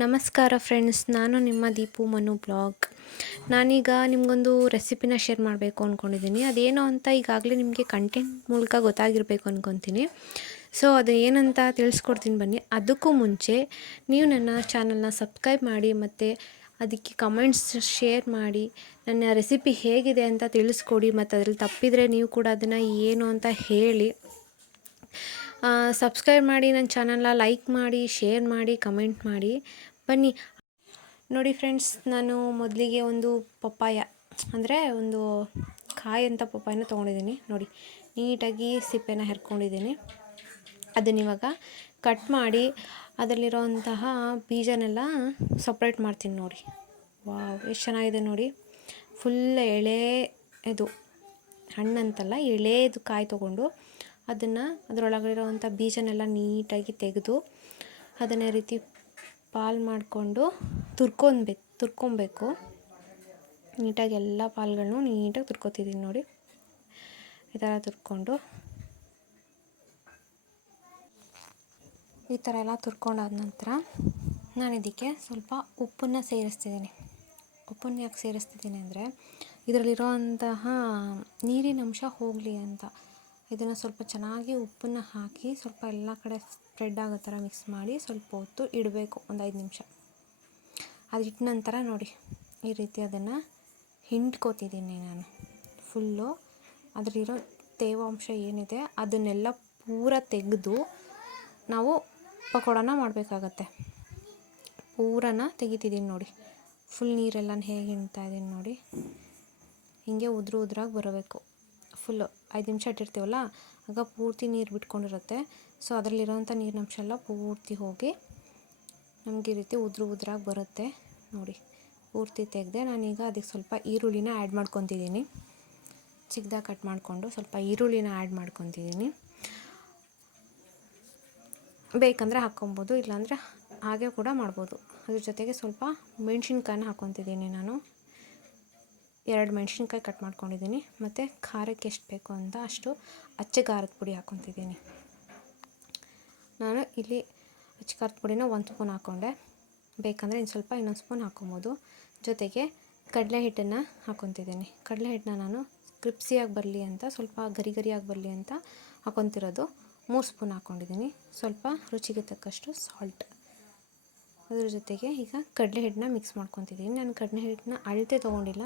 ನಮಸ್ಕಾರ ಫ್ರೆಂಡ್ಸ್, ನಾನು ನಿಮ್ಮ ದೀಪು ಮನು ಬ್ಲಾಗ್. ನಾನೀಗ ನಿಮಗೊಂದು ರೆಸಿಪಿನ ಶೇರ್ ಮಾಡಬೇಕು ಅಂದ್ಕೊಂಡಿದ್ದೀನಿ. ಅದೇನು ಅಂತ ಈಗಾಗಲೇ ನಿಮಗೆ ಕಂಟೆಂಟ್ ಮೂಲಕ ಗೊತ್ತಾಗಿರಬೇಕು ಅಂದ್ಕೊತೀನಿ. ಸೊ ಅದು ಏನಂತ ತಿಳಿಸ್ಕೊಡ್ತೀನಿ ಬನ್ನಿ. ಅದಕ್ಕೂ ಮುಂಚೆ ನೀವು ನನ್ನ ಚಾನಲ್ನ ಸಬ್ಸ್ಕ್ರೈಬ್ ಮಾಡಿ ಮತ್ತು ಅದಕ್ಕೆ ಕಮೆಂಟ್ಸ್ ಶೇರ್ ಮಾಡಿ, ನನ್ನ ರೆಸಿಪಿ ಹೇಗಿದೆ ಅಂತ ತಿಳಿಸ್ಕೊಡಿ. ಮತ್ತು ಅದರಲ್ಲಿ ತಪ್ಪಿದರೆ ನೀವು ಕೂಡ ಅದನ್ನು ಏನು ಅಂತ ಹೇಳಿ. ಸಬ್ಸ್ಕ್ರೈಬ್ ಮಾಡಿ, ನನ್ನ ಚಾನಲ್ನ ಲೈಕ್ ಮಾಡಿ, ಶೇರ್ ಮಾಡಿ, ಕಮೆಂಟ್ ಮಾಡಿ. ಬನ್ನಿ ನೋಡಿ ಫ್ರೆಂಡ್ಸ್, ನಾನು ಮೊದಲಿಗೆ ಒಂದು ಪಪ್ಪಾಯ ಅಂದರೆ ಒಂದು ಕಾಯಿ ಅಂತ ಪಪ್ಪಾಯನ ತೊಗೊಂಡಿದ್ದೀನಿ. ನೋಡಿ, ನೀಟಾಗಿ ಸಿಪ್ಪೆನ ಹೆರ್ಕೊಂಡಿದ್ದೀನಿ. ಅದನ್ನಿವಾಗ ಕಟ್ ಮಾಡಿ ಅದರಲ್ಲಿರೋಂತಹ ಬೀಜನೆಲ್ಲ ಸಪ್ರೇಟ್ ಮಾಡ್ತೀನಿ. ನೋಡಿ, ವಾವ್, ಎಷ್ಟು ಚೆನ್ನಾಗಿದೆ ನೋಡಿ. ಫುಲ್ ಎಳೆ ಇದು ಹಣ್ಣಂತಲ್ಲ, ಎಳೆದು ಕಾಯಿ ತೊಗೊಂಡು ಅದನ್ನು ಅದರೊಳಗಿರೋವಂಥ ಬೀಜನೆಲ್ಲ ನೀಟಾಗಿ ತೆಗೆದು ಅದನ್ನೇ ರೀತಿ ಪಾಲ್ ಮಾಡಿಕೊಂಡು ತುರ್ಕೊಬೇಕು. ನೀಟಾಗಿ ಎಲ್ಲ ಪಾಲ್ಗಳನ್ನು ನೀಟಾಗಿ ತುರ್ಕೊತಿದ್ದೀನಿ. ನೋಡಿ, ಈ ಥರ ತುರ್ಕೊಂಡು ಈ ಥರ ಎಲ್ಲ ತುರ್ಕೊಂಡಾದ ನಂತರ ನಾನು ಇದಕ್ಕೆ ಸ್ವಲ್ಪ ಉಪ್ಪನ್ನು ಸೇರಿಸ್ತಿದ್ದೀನಿ. ಉಪ್ಪನ್ನು ಯಾಕೆ ಸೇರಿಸ್ತಿದ್ದೀನಿ ಅಂದರೆ ಇದರಲ್ಲಿರೋಂತಹ ನೀರಿನ ಅಂಶ ಹೋಗಲಿ ಅಂತ. ಇದನ್ನು ಸ್ವಲ್ಪ ಚೆನ್ನಾಗಿ ಉಪ್ಪನ್ನು ಹಾಕಿ ಸ್ವಲ್ಪ ಎಲ್ಲ ಕಡೆ ಸ್ಪ್ರೆಡ್ ಆಗೋ ಥರ ಮಿಕ್ಸ್ ಮಾಡಿ ಸ್ವಲ್ಪ ಹೊತ್ತು ಇಡಬೇಕು, ಒಂದು 5 ನಿಮಿಷ. ಅದು ಇಟ್ಟ ನಂತರ ನೋಡಿ, ಈ ರೀತಿ ಅದನ್ನು ಹಿಂಡ್ಕೋತಿದ್ದೀನಿ ನಾನು. ಫುಲ್ಲು ಅದರಲ್ಲಿರೋ ತೇವಾಂಶ ಏನಿದೆ ಅದನ್ನೆಲ್ಲ ಪೂರ ತೆಗೆದು ನಾವು ಪಕೋಡನ ಮಾಡಬೇಕಾಗತ್ತೆ. ಪೂರನ ತೆಗಿತಿದ್ದೀನಿ ನೋಡಿ. ಫುಲ್ ನೀರೆಲ್ಲ ಹೇಗೆ ಹಿಂಡ್ತಾ ಇದ್ದೀನಿ ನೋಡಿ. ಹೀಗೆ ಉದ್ರಾಗಿ ಬರಬೇಕು. ಫುಲ್ಲು 5 ನಿಮಿಷ ಇಟ್ಟಿರ್ತೀವಲ್ಲ, ಆಗ ಪೂರ್ತಿ ನೀರು ಬಿಟ್ಕೊಂಡಿರುತ್ತೆ. ಸೊ ಅದರಲ್ಲಿರೋಂಥ ನೀರಿನಂಶ ಎಲ್ಲ ಪೂರ್ತಿ ಹೋಗಿ ನಮಗೆ ಈ ರೀತಿ ಉದ್ರಾಗಿ ಬರುತ್ತೆ. ನೋಡಿ, ಪೂರ್ತಿ ತೆಗೆದೆ ನಾನೀಗ ಅದಕ್ಕೆ ಸ್ವಲ್ಪ ಈರುಳ್ಳಿನ ಆ್ಯಡ್ ಮಾಡ್ಕೊತಿದ್ದೀನಿ. ಚಿಕ್ಕದಾಗಿ ಕಟ್ ಮಾಡಿಕೊಂಡು ಸ್ವಲ್ಪ ಈರುಳ್ಳಿನ ಆ್ಯಡ್ ಮಾಡ್ಕೊತಿದ್ದೀನಿ. ಬೇಕಂದರೆ ಹಾಕ್ಕೊಬೋದು, ಇಲ್ಲಾಂದರೆ ಹಾಗೆ ಕೂಡ ಮಾಡ್ಬೋದು. ಅದ್ರ ಜೊತೆಗೆ ಸ್ವಲ್ಪ ಮೆಣಸಿನ್ಕಾಯಿನ ಹಾಕ್ಕೊತಿದ್ದೀನಿ ನಾನು. 2 ಮೆಣಸಿನ್ಕಾಯಿ ಕಟ್ ಮಾಡ್ಕೊಂಡಿದ್ದೀನಿ. ಮತ್ತು ಖಾರಕ್ಕೆ ಎಷ್ಟು ಬೇಕು ಅಂತ ಅಷ್ಟು ಅಚ್ಚ ಖಾರದ ಪುಡಿ ಹಾಕ್ಕೊತಿದ್ದೀನಿ. ನಾನು ಇಲ್ಲಿ ಅಚ್ಚ ಖಾರದ ಪುಡಿನ 1 ಸ್ಪೂನ್ ಹಾಕ್ಕೊಂಡೆ. ಬೇಕಂದರೆ ಇನ್ನೊಂದು ಸ್ಪೂನ್ ಹಾಕ್ಕೊಬೋದು. ಜೊತೆಗೆ ಕಡಲೆ ಹಿಟ್ಟನ್ನು ಹಾಕ್ಕೊತಿದ್ದೀನಿ. ಕಡಲೆ ಹಿಟ್ಟನ್ನ ನಾನು ಕ್ರಿಪ್ಸಿಯಾಗಿ ಬರಲಿ ಅಂತ, ಸ್ವಲ್ಪ ಗರಿಯಾಗಿ ಬರಲಿ ಅಂತ ಹಾಕ್ಕೊತಿರೋದು. 3 ಸ್ಪೂನ್ ಹಾಕ್ಕೊಂಡಿದ್ದೀನಿ. ಸ್ವಲ್ಪ ರುಚಿಗೆ ತಕ್ಕಷ್ಟು ಸಾಲ್ಟ್. ಅದ್ರ ಜೊತೆಗೆ ಈಗ ಕಡಲೆ ಹಿಟ್ಟನ್ನ ಮಿಕ್ಸ್ ಮಾಡ್ಕೊತಿದ್ದೀನಿ. ನಾನು ಕಡಲೆ ಹಿಟ್ಟನ್ನ ಅಳತೆ ತೊಗೊಂಡಿಲ್ಲ.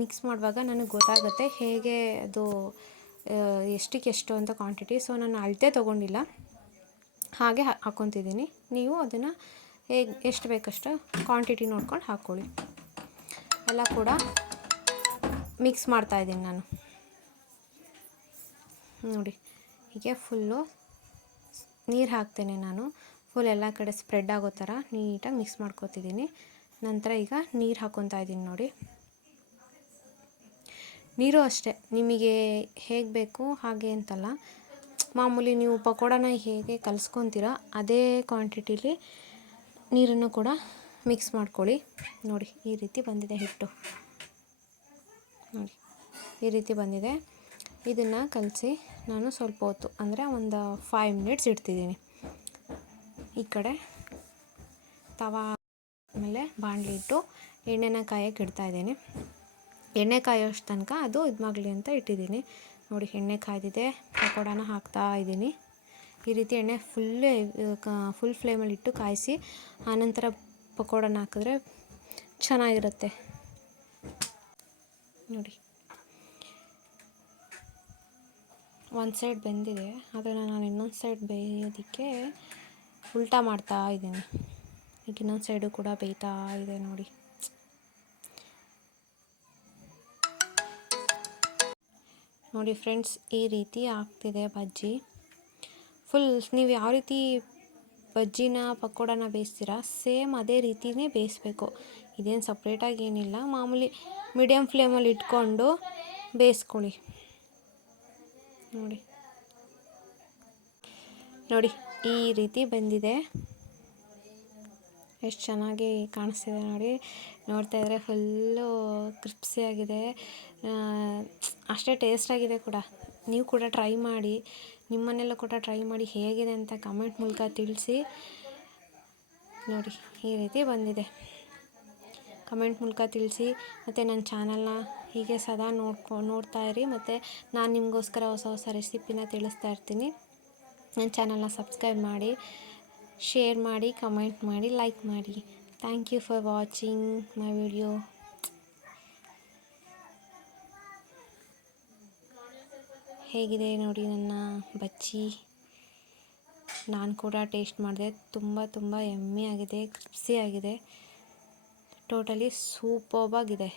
ಮಿಕ್ಸ್ ಮಾಡುವಾಗ ನನಗೆ ಗೊತ್ತಾಗುತ್ತೆ ಹೇಗೆ ಅದು ಎಷ್ಟು ಅಂತ ಕ್ವಾಂಟಿಟಿ. ಸೊ ನಾನು ಅಳತೆ ತೊಗೊಂಡಿಲ್ಲ, ಹಾಗೆ ಹಾಕ್ಕೊತಿದ್ದೀನಿ. ನೀವು ಅದನ್ನು ಎಷ್ಟು ಬೇಕಷ್ಟು ಕ್ವಾಂಟಿಟಿ ನೋಡ್ಕೊಂಡು ಹಾಕ್ಕೊಳ್ಳಿ. ಎಲ್ಲ ಕೂಡ ಮಿಕ್ಸ್ ಮಾಡ್ತಾಯಿದ್ದೀನಿ ನಾನು. ನೋಡಿ, ಹೀಗೆ ಫುಲ್ಲು ನೀರು ಹಾಕ್ತೇನೆ ನಾನು. ಫುಲ್ ಎಲ್ಲ ಕಡೆ ಸ್ಪ್ರೆಡ್ ಆಗೋ ಥರ ನೀಟಾಗಿ ಮಿಕ್ಸ್ ಮಾಡ್ಕೊತಿದ್ದೀನಿ. ನಂತರ ಈಗ ನೀರು ಹಾಕ್ಕೊತಾ ಇದ್ದೀನಿ. ನೋಡಿ, ನೀರು ಅಷ್ಟೇ ನಿಮಗೆ ಹೇಗೆ ಬೇಕು ಹಾಗೆ ಅಂತಲ್ಲ. ಮಾಮೂಲಿ ನೀವು ಪಕೋಡನ ಹೇಗೆ ಕಲಿಸ್ಕೊತೀರ ಅದೇ ಕ್ವಾಂಟಿಟಿಲಿ ನೀರನ್ನು ಕೂಡ ಮಿಕ್ಸ್ ಮಾಡ್ಕೊಳ್ಳಿ. ನೋಡಿ, ಈ ರೀತಿ ಬಂದಿದೆ ಹಿಟ್ಟು. ನೋಡಿ, ಈ ರೀತಿ ಬಂದಿದೆ. ಇದನ್ನು ಕಲಸಿ ನಾನು ಸ್ವಲ್ಪ ಹೊತ್ತು ಅಂದರೆ ಒಂದು 5 ಮಿನಿಟ್ಸ್ ಇಡ್ತಿದ್ದೀನಿ. ಈ ಕಡೆ ತವಾ ಮೇಲೆ ಬಾಣಲಿ ಇಟ್ಟು ಎಣ್ಣೆನ ಕಾಯಕ್ಕೆ ಇಡ್ತಾಯಿದ್ದೀನಿ. ಎಣ್ಣೆ ಕಾಯೋಷ್ಟು ತನಕ ಅದು ಇದಾಗಲಿ ಅಂತ ಇಟ್ಟಿದ್ದೀನಿ. ನೋಡಿ, ಎಣ್ಣೆ ಕಾಯ್ದಿದೆ. ಪಕೋಡಾನ ಹಾಕ್ತಾ ಇದ್ದೀನಿ. ಈ ರೀತಿ ಎಣ್ಣೆ ಫುಲ್ ಫ್ಲೇಮಲ್ಲಿ ಇಟ್ಟು ಕಾಯಿಸಿ ಆನಂತರ ಪಕೋಡಾನ ಹಾಕಿದ್ರೆ ಚೆನ್ನಾಗಿರುತ್ತೆ. ನೋಡಿ, ಒಂದು ಸೈಡ್ ಬೆಂದಿದೆ. ಅದನ್ನು ನಾನು ಇನ್ನೊಂದು ಸೈಡ್ ಬೇಯೋದಕ್ಕೆ ಉಲ್ಟಾ ಮಾಡ್ತಾ ಇದ್ದೀನಿ. ಈಗ ಇನ್ನೊಂದು ಸೈಡು ಕೂಡ ಬೇಯ್ತಾ ಇದೆ. ನೋಡಿ ಫ್ರೆಂಡ್ಸ್, ಈ ರೀತಿ ಆಗ್ತಿದೆ ಬಜ್ಜಿ. ಫುಲ್ ನೀವು ಯಾವ ರೀತಿ ಬಜ್ಜಿನ ಪಕೋಡನ ಬೇಯಿಸ್ತೀರಾ ಸೇಮ್ ಅದೇ ರೀತಿಯೇ ಬೇಯಿಸ್ಬೇಕು. ಇದೇನು ಸಪ್ರೇಟಾಗಿ ಏನಿಲ್ಲ. ಮಾಮೂಲಿ ಮೀಡಿಯಮ್ ಫ್ಲೇಮಲ್ಲಿ ಇಟ್ಕೊಂಡು ಬೇಯಿಸ್ಕೊಳ್ಳಿ. ನೋಡಿ, ಈ ರೀತಿ ಬಂದಿದೆ. ಎಷ್ಟು ಚೆನ್ನಾಗಿ ಕಾಣಿಸ್ತಿದೆ ನೋಡಿ. ನೋಡ್ತಾ ಇದ್ದರೆ ಫುಲ್ಲು ಕ್ರಿಪ್ಸಿಯಾಗಿದೆ, ಅಷ್ಟೇ ಟೇಸ್ಟಾಗಿದೆ ಕೂಡ. ನೀವು ಕೂಡ ಟ್ರೈ ಮಾಡಿ, ನಿಮ್ಮನೆಯಲ್ಲೂ ಕೂಡ ಟ್ರೈ ಮಾಡಿ ಹೇಗಿದೆ ಅಂತ ಕಮೆಂಟ್ ಮೂಲಕ ತಿಳಿಸಿ. ನೋಡಿ ಈ ರೀತಿ ಬಂದಿದೆ. ಕಮೆಂಟ್ ಮೂಲಕ ತಿಳಿಸಿ, ಮತ್ತು ನನ್ನ ಚಾನಲ್ನ ಹೀಗೆ ಸದಾ ನೋಡ್ತಾ ಇರಿ. ಮತ್ತು ನಾನು ನಿಮಗೋಸ್ಕರ ಹೊಸ ಹೊಸ ರೆಸಿಪಿನ ತಿಳಿಸ್ತಾ ಇರ್ತೀನಿ. ನನ್ನ ಚಾನಲ್ನ ಸಬ್ಸ್ಕ್ರೈಬ್ ಮಾಡಿ, ಶೇರ್ ಮಾಡಿ, ಕಮೆಂಟ್ ಮಾಡಿ, ಲೈಕ್ ಮಾಡಿ. Thank you for watching my video. ಹೇಗಿದೆ ನೋಡಿ ನನ್ನ ಬಜ್ಜಿ. ನಾನು ಕೂಡ ಟೇಸ್ಟ್ ಮಾಡಿದೆ. ತುಂಬ ಯಮ್ಮಿ ಆಗಿದೆ, ಕ್ರಿಸ್ಪಿ ಆಗಿದೆ, ಟೋಟಲಿ ಸೂಪರ್ಬ್ ಆಗಿದೆ.